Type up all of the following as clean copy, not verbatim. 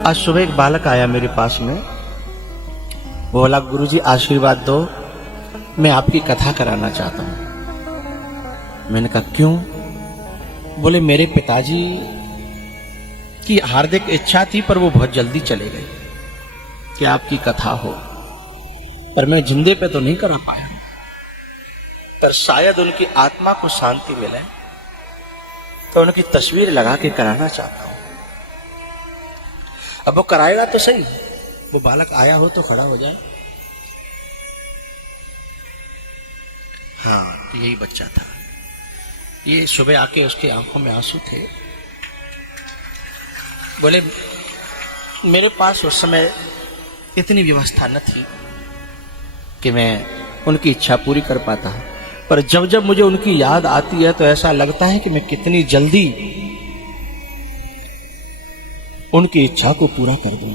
आज सुबह एक बालक आया मेरे पास में, बोला गुरुजी आशीर्वाद दो, मैं आपकी कथा कराना चाहता हूं। मैंने कहा क्यों? बोले मेरे पिताजी की हार्दिक इच्छा थी पर वो बहुत जल्दी चले गए कि आपकी कथा हो, पर मैं जिंदे पे तो नहीं करा पाया, पर शायद उनकी आत्मा को शांति मिले तो उनकी तस्वीर लगा के कराना चाहता हूं। अब वो कराएगा तो सही, वो बालक आया हो तो खड़ा हो जाए। हाँ, तो यही बच्चा था। ये सुबह आके उसकी आंखों में आंसू थे। बोले मेरे पास उस समय इतनी व्यवस्था न थी कि मैं उनकी इच्छा पूरी कर पाता, पर जब जब मुझे उनकी याद आती है तो ऐसा लगता है कि मैं कितनी जल्दी उनकी इच्छा को पूरा कर दूं।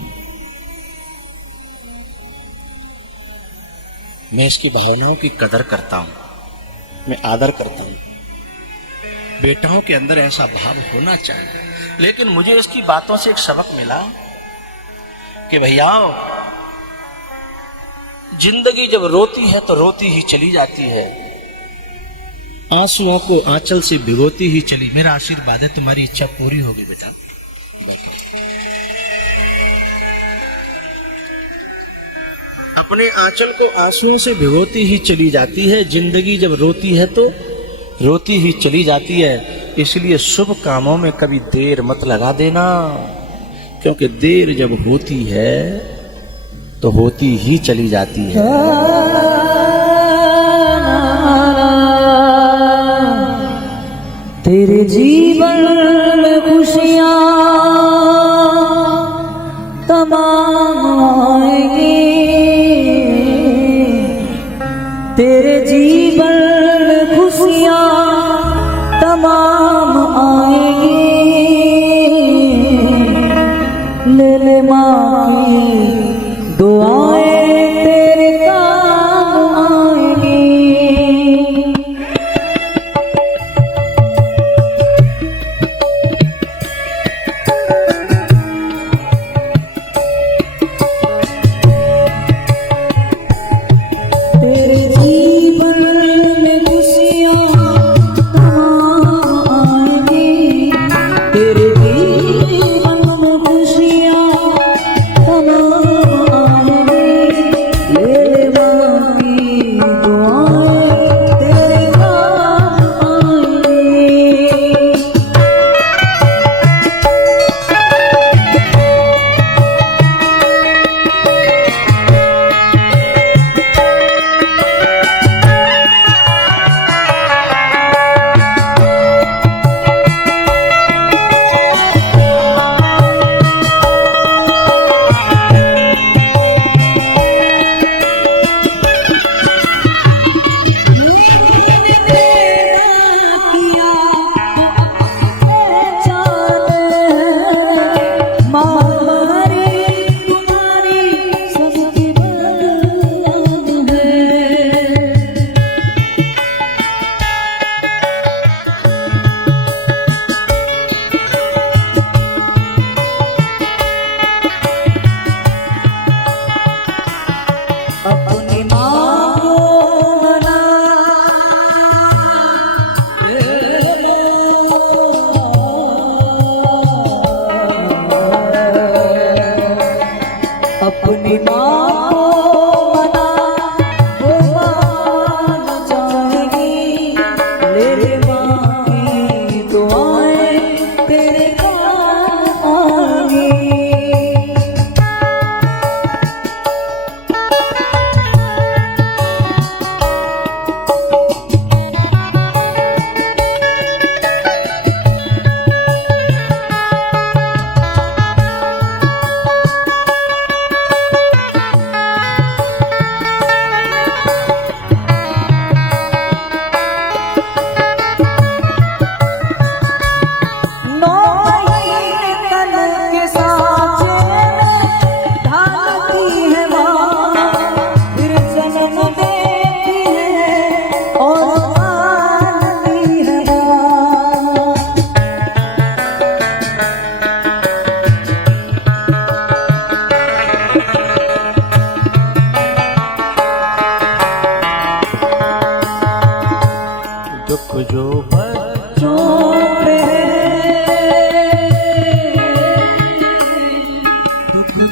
मैं इसकी भावनाओं की कदर करता हूं, मैं आदर करता हूं। बेटाओं के अंदर ऐसा भाव होना चाहिए। लेकिन मुझे इसकी बातों से एक सबक मिला कि भैया जिंदगी जब रोती है तो रोती ही चली जाती है, आंसुओं को आंचल से भिगोती ही चली। मेरा आशीर्वाद है, तुम्हारी इच्छा पूरी होगी बेटा। अपने आंचल को आंसुओं से भिगोती ही चली जाती है। जिंदगी जब रोती है तो रोती ही चली जाती है। इसलिए शुभ कामों में कभी देर मत लगा देना, क्योंकि देर जब होती है तो होती ही चली जाती है। तेरे जीवन में खुशियां तमाम आएंगी, तेरे जीवन में खुशियां तमाम आएंगी। ले ले माँ की दुआएं तेरे काम आएंगी। तेरे जीवन में खुशियां तमाम आएंगी, तेरे जीवन में खुशियां तमाम आएंगी। ले ले माँ की दुआएं तेरे काम आएंगी। अपनी माँ को मना, अपनी माँ को मना, वो मान जाएगी। ले माँ की दुआएं तेरे काम आएंगी।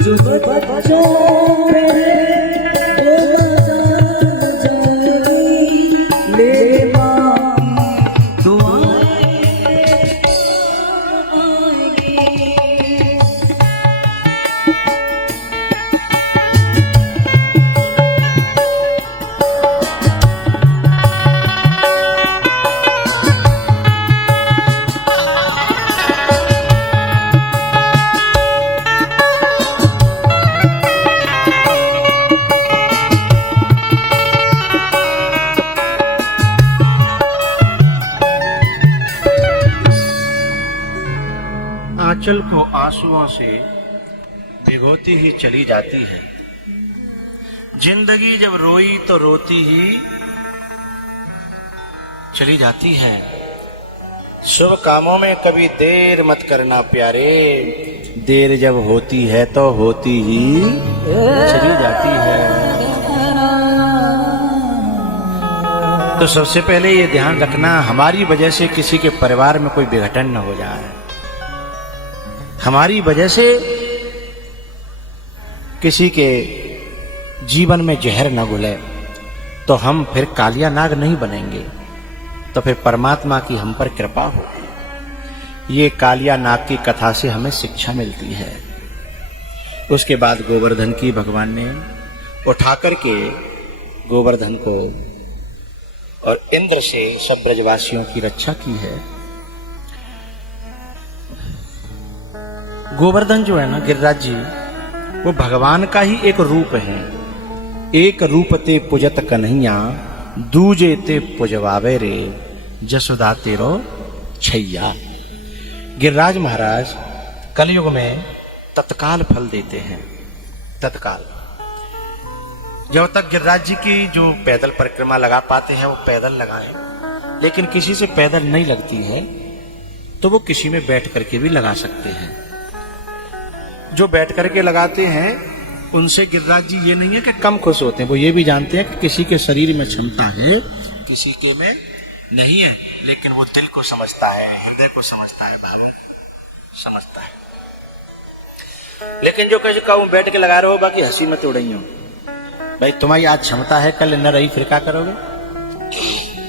जो बच्चों मेरे वो जान जाएगी, ले माँ की दुआएं आएगी। आंचल को आंसुओं से भिगोती ही चली जाती है। जिंदगी जब रोई तो रोती ही चली जाती है। शुभ कामों में कभी देर मत करना प्यारे, देर जब होती है तो होती ही चली जाती है। तो सबसे पहले ये ध्यान रखना, हमारी वजह से किसी के परिवार में कोई विघटन न हो जाए, हमारी वजह से किसी के जीवन में जहर न घुले तो हम फिर कालिया नाग नहीं बनेंगे, तो फिर परमात्मा की हम पर कृपा होगी। ये कालिया नाग की कथा से हमें शिक्षा मिलती है। उसके बाद गोवर्धन की भगवान ने उठा करके गोवर्धन को और इंद्र से सब ब्रजवासियों की रक्षा की है। गोवर्धन जो है ना, गिरिराज जी, वो भगवान का ही एक रूप है। एक रूप ते पूजत कन्हैया, दूजे ते पुजवावे रे, जसोदा तेरो छैया। गिरिराज महाराज कलयुग में तत्काल फल देते हैं, तत्काल। जब तक गिरिराज जी की जो पैदल परिक्रमा लगा पाते हैं वो पैदल लगाएं, लेकिन किसी से पैदल नहीं लगती है तो वो किसी में बैठ करके भी लगा सकते हैं। जो बैठ करके लगाते हैं उनसे गिरिराज जी ये नहीं है कि कम खुश होते हैं, वो ये भी जानते हैं कि किसी के शरीर में क्षमता है, किसी के में नहीं है, लेकिन वो दिल को समझता है, हृदय को समझता है, बाबा समझता है। लेकिन जो कैसे कहूं बैठ के लगा रहे हो, बाकी हंसी मत उड़ाई हो भाई, तुम्हारी आज क्षमता है, कल न रही फिर क्या करोगे।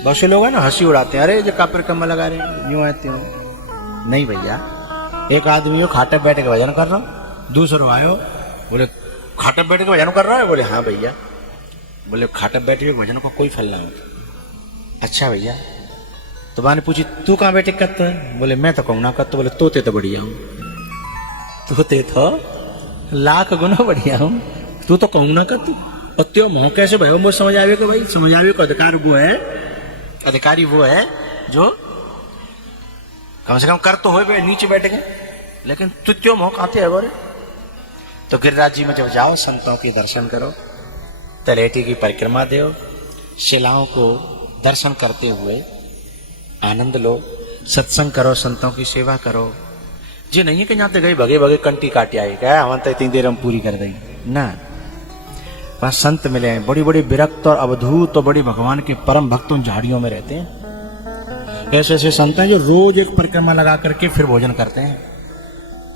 बहुत से लोग है ना हंसी उड़ाते हैं, अरे जो कापर कम्मा लगा रहे हैं यूं आते हो। नहीं भैया, एक आदमी हो खाटे बैठ के भजन कर रहा हूं, दूसरो आयो बोले खाटे बैठ के भजन कर रहा है, बोले हाँ भैया, बोले खाटे बैठ के भजन को कोई फल ना हो। अच्छा भैया, तो मैंने पूछी तू कहाँ बैठे करता है, बोले मैं तो कहूँ ना करता, बोले तोते तो बढ़िया हूँ, तोते तो लाख गुना बढ़िया हूँ, तू तो कहूँ ना कर, तू और त्यो मोह कैसे भाई, मुझे समझ आवे को भाई, समझ आवे को अधिकार वो है, अधिकारी वो है जो कम से कम कर तो हो नीचे बैठ गए, लेकिन तू त्यो मोह खाते है बोरे। तो गिरिराज जी में जब जाओ, संतों के दर्शन करो, तलेटी की परिक्रमा दो, शिलाओं को दर्शन करते हुए आनंद लो, सत्संग करो, संतों की सेवा करो। जी नहीं है कि यहाँ गई भगे भगे कंटी काटे आए, क्या हम तो इतनी देर हम पूरी कर देंगे ना। वहां संत मिले हैं, बड़ी बड़ी विरक्त और अवधूत और बड़ी भगवान के परम भक्त उन झाड़ियों में रहते हैं। ऐसे ऐसे संत हैं जो रोज एक परिक्रमा लगा करके फिर भोजन करते हैं,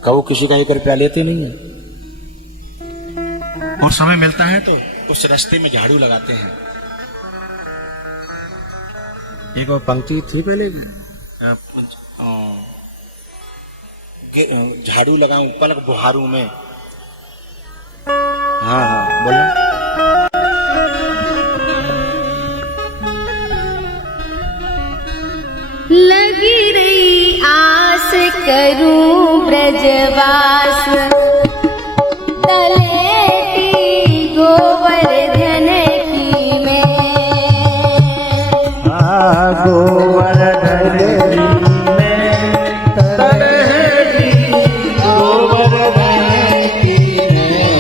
कबू किसी का 1 रुपया लेते नहीं है, और समय मिलता है तो उस रास्ते में झाड़ू लगाते हैं। एक और पंक्ति थी पहले, झाड़ू लगाऊं पलक बुहारू में। हाँ हाँ बोलो। लगी रही आस करूं ब्रजवास, तलेटी गोवर्धन की मैं। गोवर्धन में तलेटी गोवर्धन की मैं।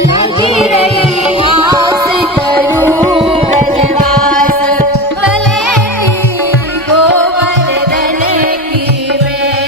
लगी रही आस करूं ब्रजवास, तलेटी गोवर्धन की मैं।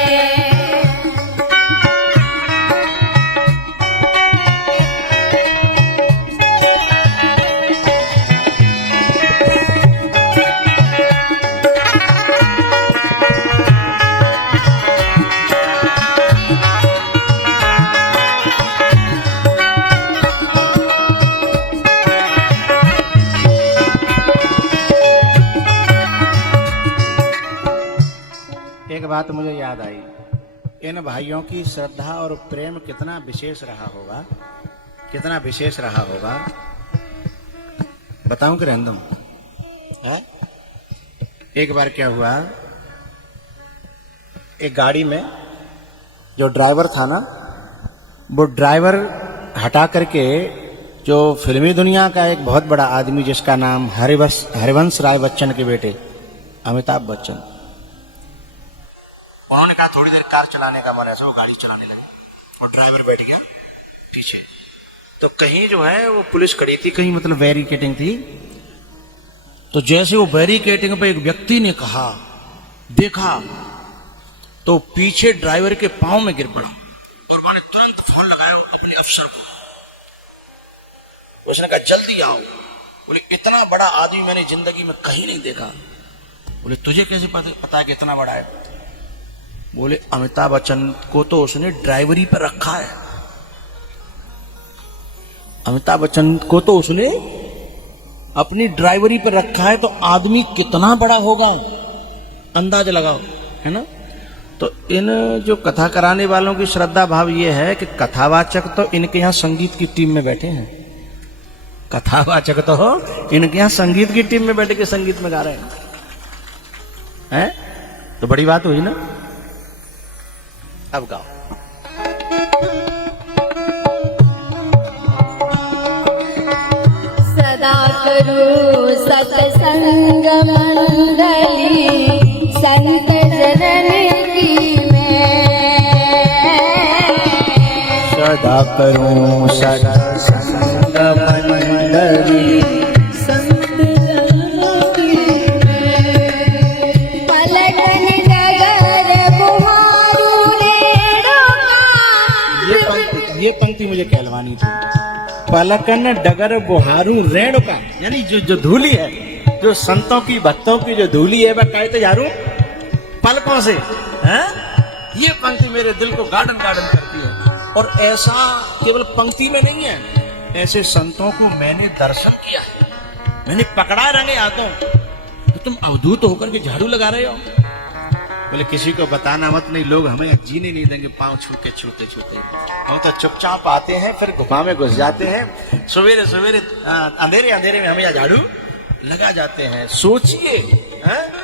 एक बात मुझे याद आई, इन भाइयों की श्रद्धा और प्रेम कितना विशेष रहा होगा, कितना विशेष रहा होगा। बताऊं कि रहने दूं? है? एक बार क्या हुआ, एक गाड़ी में जो ड्राइवर था ना, वो ड्राइवर हटा करके जो फिल्मी दुनिया का एक बहुत बड़ा आदमी जिसका नाम हरिवंश राय बच्चन के बेटे अमिताभ बच्चन, उन्होंने कहा थोड़ी देर कार चलाने का मन, ऐसा वो गाड़ी चलाने लगे और ड्राइवर बैठ गया पीछे। तो कहीं जो है वो पुलिस खड़ी थी, कहीं मतलब बैरिकेडिंग थी। तो जैसे वो बैरिकेडिंग पे एक व्यक्ति ने कहा देखा, तो पीछे ड्राइवर के पांव में गिर पड़ा और मैंने तुरंत फोन लगाया अपने अफसर को। उसने कहा जल्दी आओ। बोले इतना बड़ा आदमी मैंने जिंदगी में कहीं नहीं देखा। बोले तुझे कैसे पता है कि इतना बड़ा है? बोले अमिताभ बच्चन को तो उसने ड्राइवरी पर रखा है, अमिताभ बच्चन को तो उसने अपनी ड्राइवरी पर रखा है, तो आदमी कितना बड़ा होगा अंदाज लगाओ, है ना। तो इन जो कथा कराने वालों की श्रद्धा भाव ये है कि कथावाचक तो इनके यहाँ संगीत की टीम में बैठे हैं, कथावाचक तो हो इनके यहाँ संगीत की टीम में बैठे के संगीत में गा रहे हैं। तो बड़ी बात हुई ना। अब गाओ। सदा करो सत्संग मंडली संत जनन की मैं, सदा करूं सत्संग मंडली संत जनों की पलटन डगर बुहारू रेड़ों का। ये पंक्ति मुझे कहलवानी थी। पलकन डगर बुहारू रेण का, यानी जो धूली है, जो संतों की भक्तों की जो धूली है वह कहते जारू पलकों से, हैं? ये पंक्ति मेरे दिल को गार्डन गार्डन करती है। और ऐसा केवल पंक्ति में नहीं है, ऐसे संतों को मैंने दर्शन किया है, मैंने पकड़ा रंगे हाथों। तो तुम अवधूत होकर के झाड़ू लगा रहे हो। बोले किसी को बताना मत, नहीं लोग हमें जीने नहीं देंगे पांव छू के छूते छूते। हम तो चुपचाप आते हैं, फिर गुफा में घुस जाते हैं, सवेरे सवेरे अंधेरे अंधेरे में हमें झाड़ू लगा जाते हैं। सोचिए, हैं?